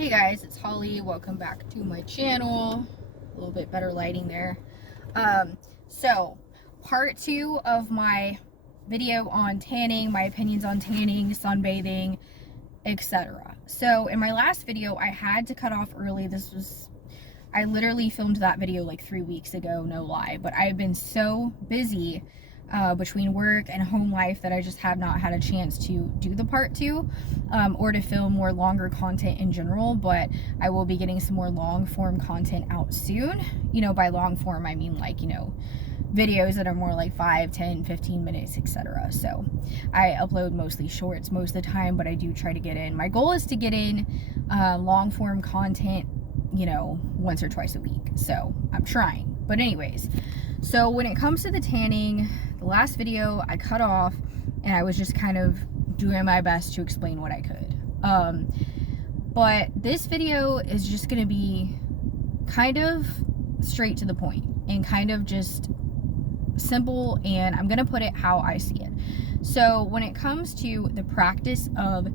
Hey guys, it's Holly. Welcome back to my channel. A little bit better lighting there. So part 2 of my video on tanning, my opinions on tanning, sunbathing, etc. So in my last video, I had to cut off early. I literally filmed that video like 3 weeks ago, no lie. But I've been so busy between work and home life that I just have not had a chance to do the part 2 or to film more longer content in general. But I will be getting some more long form content out soon. By long form I mean like videos that are more like 5, 10, 15 minutes, etc. So I upload mostly shorts most of the time, but I do try to get in. My goal is to get in long form content once or twice a week. So I'm trying. But anyways, so when it comes to the tanning, the last video I cut off and I was just kind of doing my best to explain what I could. But this video is just going to be kind of straight to the point and kind of just simple, and I'm going to put it how I see it. So when it comes to the practice of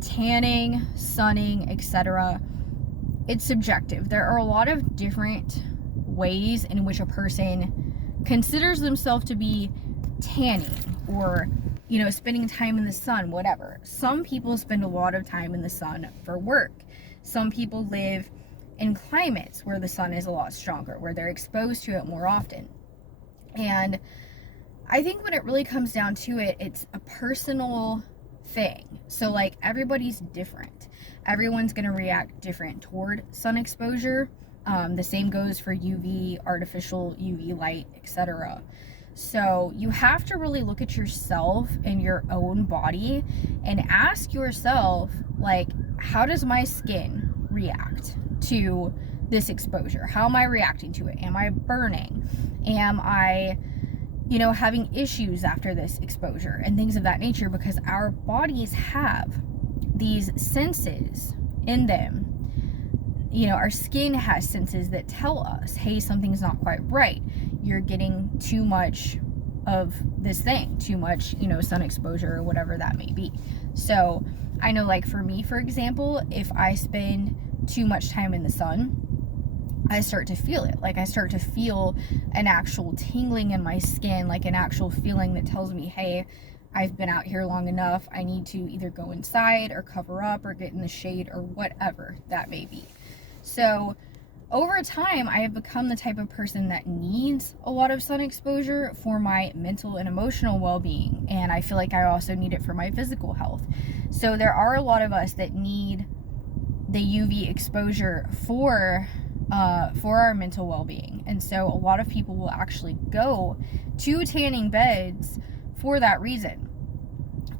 tanning, sunning, etc., it's subjective. There are a lot of different ways in which a person considers themselves to be tanning or spending time in the sun, whatever. Some people spend a lot of time in the sun for work. Some people live in climates where the sun is a lot stronger, where they're exposed to it more often. And I think when it really comes down to it, it's a personal thing. So like everybody's different. Everyone's going to react different toward sun exposure. The same goes for UV, artificial UV light, etc. So you have to really look at yourself and your own body and ask yourself, like, how does my skin react to this exposure? How am I reacting to it? Am I burning? Am I having issues after this exposure and things of that nature? Because our bodies have these senses in them. Our skin has senses that tell us, hey, something's not quite right. You're getting too much of this thing, too much, sun exposure or whatever that may be. So I know, like for me, for example, if I spend too much time in the sun, I start to feel it. Like I start to feel an actual tingling in my skin, like an actual feeling that tells me, hey, I've been out here long enough. I need to either go inside or cover up or get in the shade or whatever that may be. So over time, I have become the type of person that needs a lot of sun exposure for my mental and emotional well-being. And I feel like I also need it for my physical health. So there are a lot of us that need the UV exposure for our mental well-being. And so a lot of people will actually go to tanning beds for that reason.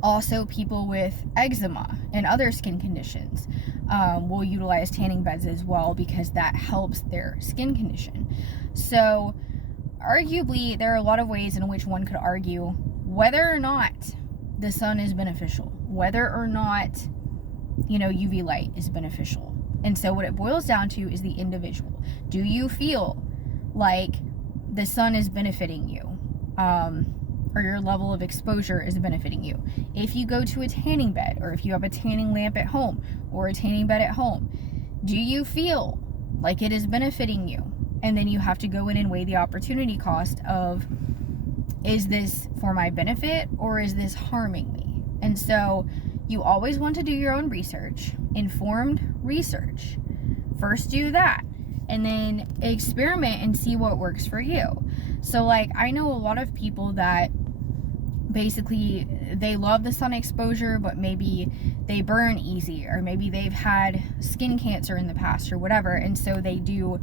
Also, people with eczema and other skin conditions will utilize tanning beds as well because that helps their skin condition. So arguably, there are a lot of ways in which one could argue whether or not the sun is beneficial, whether or not UV light is beneficial. And so what it boils down to is the individual. Do you feel like the sun is benefiting you? Or your level of exposure is benefiting you? If you go to a tanning bed, or if you have a tanning lamp at home, or a tanning bed at home, do you feel like it is benefiting you? And then you have to go in and weigh the opportunity cost of, is this for my benefit or is this harming me? And so you always want to do your own research, informed research. First do that, and then experiment and see what works for you. So like, I know a lot of people that basically they love the sun exposure, but maybe they burn easy, or maybe they've had skin cancer in the past or whatever, and so they do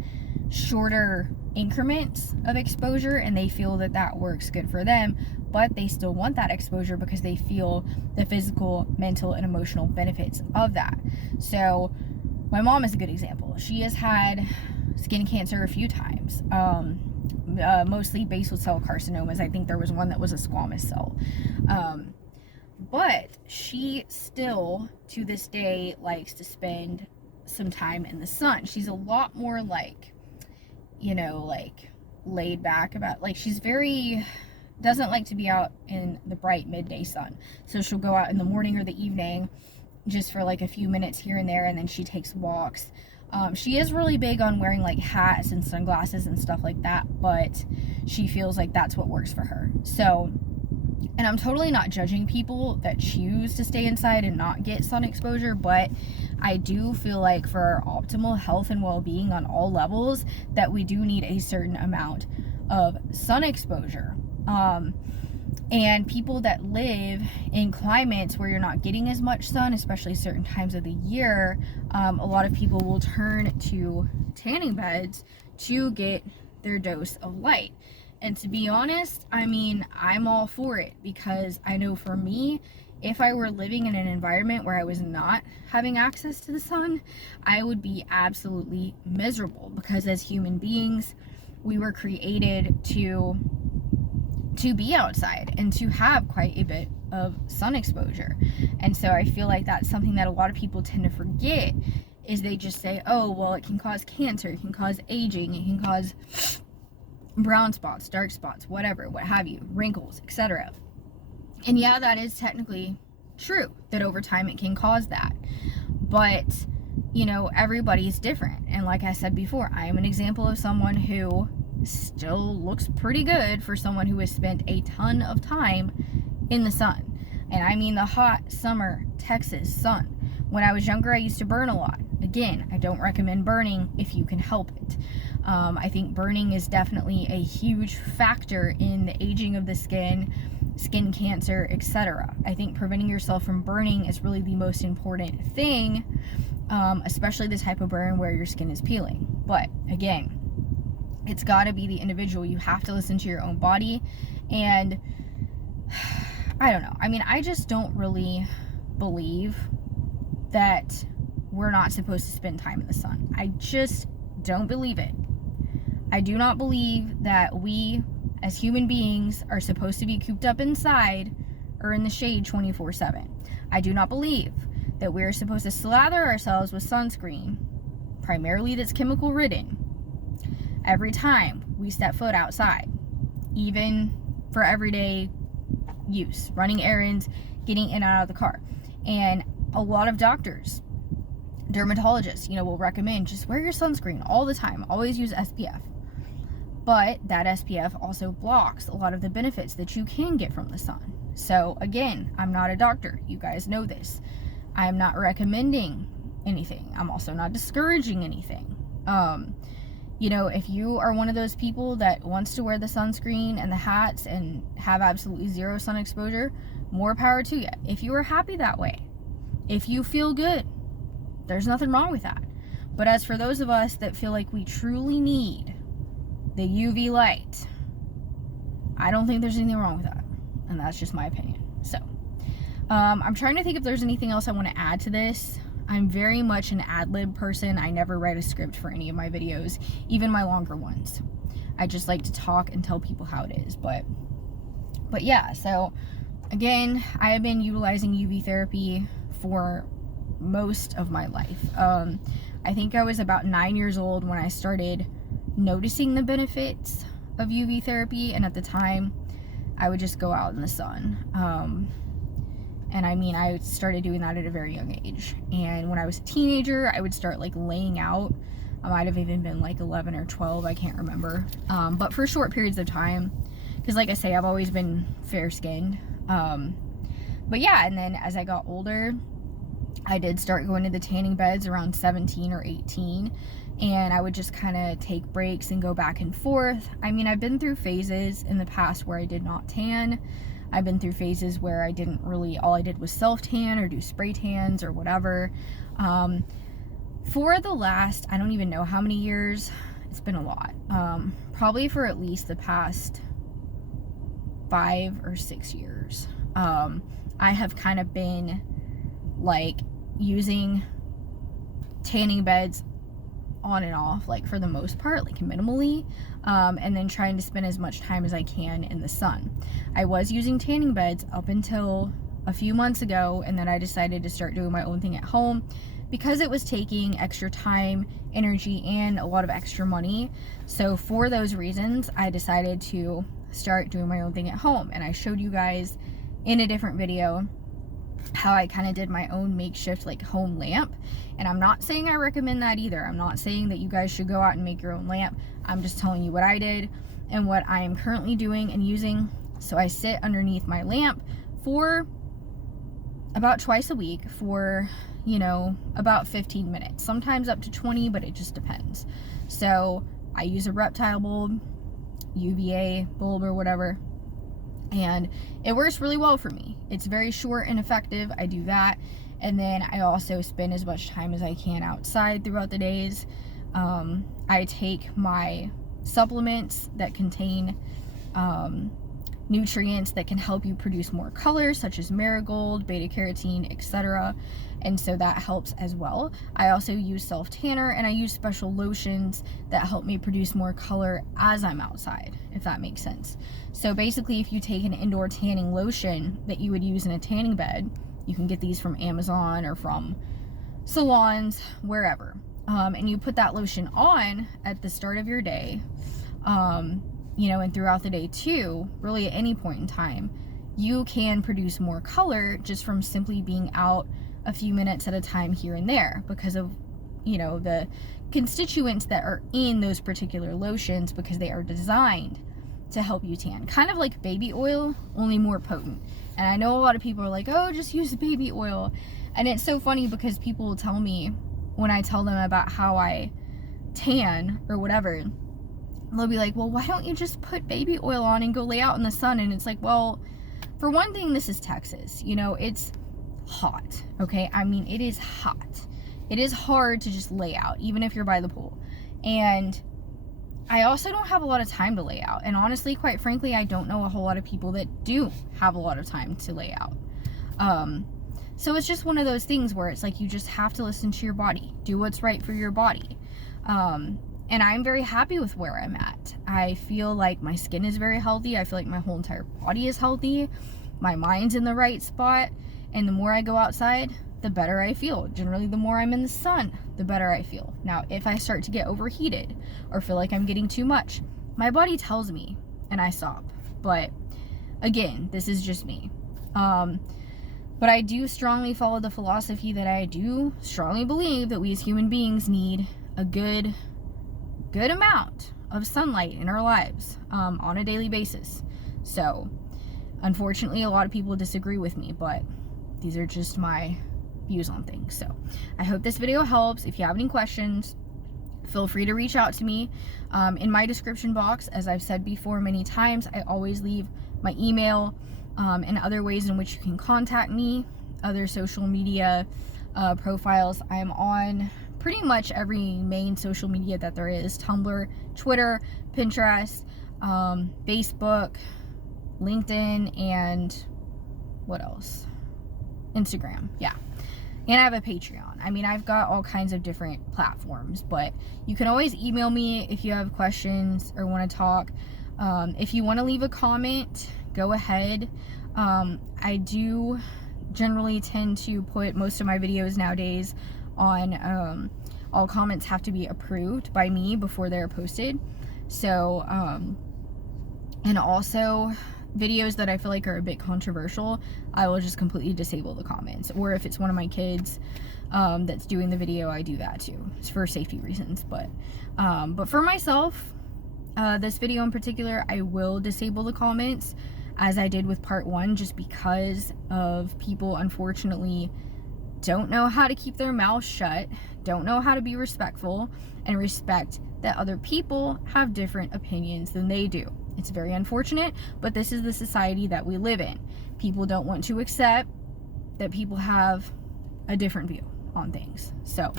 shorter increments of exposure and they feel that that works good for them, but they still want that exposure because they feel the physical, mental, and emotional benefits of that. So my mom is a good example. She has had skin cancer a few times, mostly basal cell carcinomas. I think there was one that was a squamous cell. But she still, to this day, likes to spend some time in the sun. She's a lot more like, laid back about, like, she's very, doesn't like to be out in the bright midday sun. So she'll go out in the morning or the evening just for like a few minutes here and there, and then she takes walks. She is really big on wearing like hats and sunglasses and stuff like that, but she feels like that's what works for her. So, and I'm totally not judging people that choose to stay inside and not get sun exposure, but I do feel like for our optimal health and well-being on all levels, that we do need a certain amount of sun exposure. And people that live in climates where you're not getting as much sun, especially certain times of the year, a lot of people will turn to tanning beds to get their dose of light. And to be honest, I mean, I'm all for it, because I know for me, if I were living in an environment where I was not having access to the sun, I would be absolutely miserable, because as human beings, we were created to be outside and to have quite a bit of sun exposure. And so I feel like that's something that a lot of people tend to forget, is they just say, oh, well, it can cause cancer, it can cause aging, it can cause brown spots, dark spots, whatever, what have you, wrinkles, etc. And yeah, that is technically true, that over time it can cause that. But, you know, everybody's different. And like I said before, I am an example of someone who still looks pretty good for someone who has spent a ton of time in the sun. And I mean the hot summer Texas sun. When I was younger, I used to burn a lot. Again, I don't recommend burning if you can help it. I think burning is definitely a huge factor in the aging of the skin cancer, etc. I think preventing yourself from burning is really the most important thing, especially the type of burn where your skin is peeling. But again, it's got to be the individual. You have to listen to your own body. And I don't know. I mean, I just don't really believe that we're not supposed to spend time in the sun. I just don't believe it. I do not believe that we as human beings are supposed to be cooped up inside or in the shade 24/7. I do not believe that we're supposed to slather ourselves with sunscreen, primarily that's chemical ridden, every time we step foot outside, even for everyday use, running errands, getting in and out of the car. And a lot of doctors, dermatologists, you know, will recommend just wear your sunscreen all the time, always use SPF. But that SPF also blocks a lot of the benefits that you can get from the sun. So again, I'm not a doctor. You guys know this. I'm not recommending anything. I'm also not discouraging anything. You know, if you are one of those people that wants to wear the sunscreen and the hats and have absolutely zero sun exposure, more power to you. If you are happy that way, if you feel good, there's nothing wrong with that. But as for those of us that feel like we truly need the UV light, I don't think there's anything wrong with that. And that's just my opinion. So, I'm trying to think if there's anything else I want to add to this. I'm very much an ad-lib person. I never write a script for any of my videos, even my longer ones. I just like to talk and tell people how it is. But yeah, so again, I have been utilizing UV therapy for most of my life. I think I was about 9 years old when I started noticing the benefits of UV therapy, and at the time I would just go out in the sun. And I mean, I started doing that at a very young age. And when I was a teenager, I would start like laying out. I might have even been like 11 or 12, I can't remember. But for short periods of time, because like I say, I've always been fair-skinned. But yeah, and then as I got older, I did start going to the tanning beds around 17 or 18. And I would just kind of take breaks and go back and forth. I mean, I've been through phases in the past where I did not tan. I've been through phases where I didn't really, all I did was self-tan or do spray tans or whatever. For the last, I don't even know how many years, it's been a lot. Probably for at least the past 5 or 6 years. I have kind of been like using tanning beds on and off, like for the most part, like minimally, and then trying to spend as much time as I can in the sun. I was using tanning beds up until a few months ago, and then I decided to start doing my own thing at home because it was taking extra time, energy, and a lot of extra money. So for those reasons, I decided to start doing my own thing at home, and I showed you guys in a different video how I kind of did my own makeshift like home lamp. And I'm not saying I recommend that either. I'm not saying that you guys should go out and make your own lamp. I'm just telling you what I did and what I am currently doing and using. So I sit underneath my lamp for about twice a week for, you know, about 15 minutes, sometimes up to 20, but it just depends. So I use a Reptile bulb, UVA bulb or whatever, and it works really well for me. It's very short and effective. I do that. And then I also spend as much time as I can outside throughout the days. I take my supplements that contain nutrients that can help you produce more color, such as marigold, beta carotene, etc. And so that helps as well. I also use self tanner, and I use special lotions that help me produce more color as I'm outside, if that makes sense. So basically, if you take an indoor tanning lotion that you would use in a tanning bed, you can get these from Amazon or from salons, wherever, and you put that lotion on at the start of your day, you know, and throughout the day too, really at any point in time, you can produce more color just from simply being out a few minutes at a time here and there, because of, you know, the constituents that are in those particular lotions, because they are designed to help you tan. Kind of like baby oil, only more potent. And I know a lot of people are like, oh, just use baby oil. And it's so funny because people will tell me, when I tell them about how I tan or whatever, they'll be like, well, why don't you just put baby oil on and go lay out in the sun? And it's like, well, for one thing, this is Texas. You know, it's hot, okay? I mean, it is hot. It is hard to just lay out, even if you're by the pool. And I also don't have a lot of time to lay out. And honestly, quite frankly, I don't know a whole lot of people that do have a lot of time to lay out. So it's just one of those things where it's like, you just have to listen to your body. Do what's right for your body. And I'm very happy with where I'm at. I feel like my skin is very healthy. I feel like my whole entire body is healthy. My mind's in the right spot. And the more I go outside, the better I feel. Generally, the more I'm in the sun, the better I feel. Now, if I start to get overheated or feel like I'm getting too much, my body tells me and I stop. But again, this is just me. But I do strongly follow the philosophy that I do strongly believe that we as human beings need a good amount of sunlight in our lives on a daily basis. So unfortunately, a lot of people disagree with me, but these are just my views on things. So I hope this video helps. If you have any questions, feel free to reach out to me. In my description box, as I've said before many times, I always leave my email and other ways in which you can contact me, other social media profiles. I am on pretty much every main social media that there is: Tumblr, Twitter, Pinterest, Facebook, LinkedIn, and what else? Instagram. Yeah. And I have a Patreon. I mean, I've got all kinds of different platforms, but you can always email me if you have questions or want to talk. If you want to leave a comment, go ahead. I do generally tend to put most of my videos nowadays on, all comments have to be approved by me before they're posted. So, and also videos that I feel like are a bit controversial, I will just completely disable the comments. Or if it's one of my kids that's doing the video, I do that too. It's for safety reasons. But for myself, this video in particular, I will disable the comments, as I did with part 1, just because of people unfortunately don't know how to keep their mouths shut, don't know how to be respectful, and respect that other people have different opinions than they do. It's very unfortunate, but this is the society that we live in. People don't want to accept that people have a different view on things. So,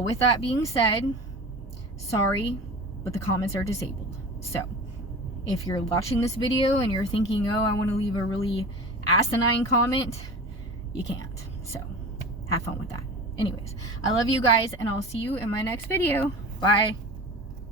with that being said, sorry, but the comments are disabled. So, if you're watching this video and you're thinking, oh, I want to leave a really asinine comment, you can't. So, have fun with that. Anyways, I love you guys, and I'll see you in my next video. Bye.